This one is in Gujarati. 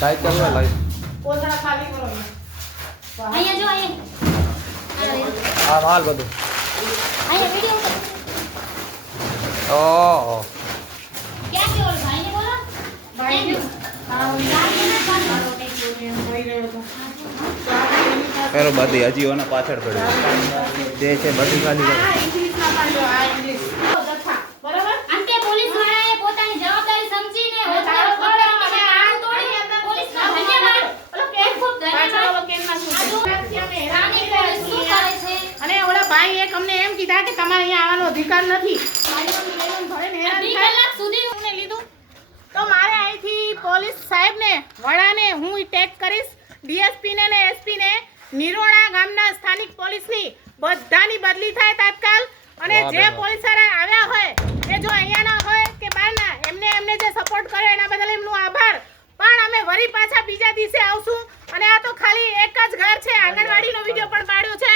સાઈડ ચાલવા લાઈ કોથળા ખાલી કરો અહીંયા જો અહીંયા આ માલ બધું અહીંયા વિડિયો ઓહો ક્યાં ગયો ભાઈને બોલો ભાઈ પેલો બધી હજી ઓના પાછળ પડ્યો જે છે બધી ખાલી કરો ઇંગ્લિશમાં પાડો આ ઇંગ્લિશ દથા બરાબર અંતે પોલીસ વાળાએ પોતાની જવાબદારી સમજીને હોદ્દેદારો પકડવા માટે તોડી પોલીસનો ધન્યવાદ. ઓલો કેમ ખૂબ પાછળ ધન્યવાદ. ઓલો કેમમાં શું આ જો છે? રાની પોલીસ શું કરે છે? અને ઓલા ભાઈ એક અમને એમ કીધા કે તમારે અહીંયા આવવાનો અધિકાર નથી અઢી કલાક સુધી અમને લીધું તો મારે અહીંથી પોલીસ સાહેબને વડાને હું ટેગ કરીશ, ડીએસપી ને એસપી ને નિરોણા ગામના સ્થાનિક પોલીસની બધાની બદલી થાય તાત્કાલ. અને જે પોલીસવાળા આવ્યા હોય એ જો અહીંયાના હોય કે બહારના એમને જે સપોર્ટ કર્યો એના બદલ એમનું આભાર. પણ અમે વળી પાછા બીજા દિવસે આવશું. અને આ તો ખાલી એક જ ઘર છે, આંગણવાડીનો વિડીયો પણ પાડ્યો છે.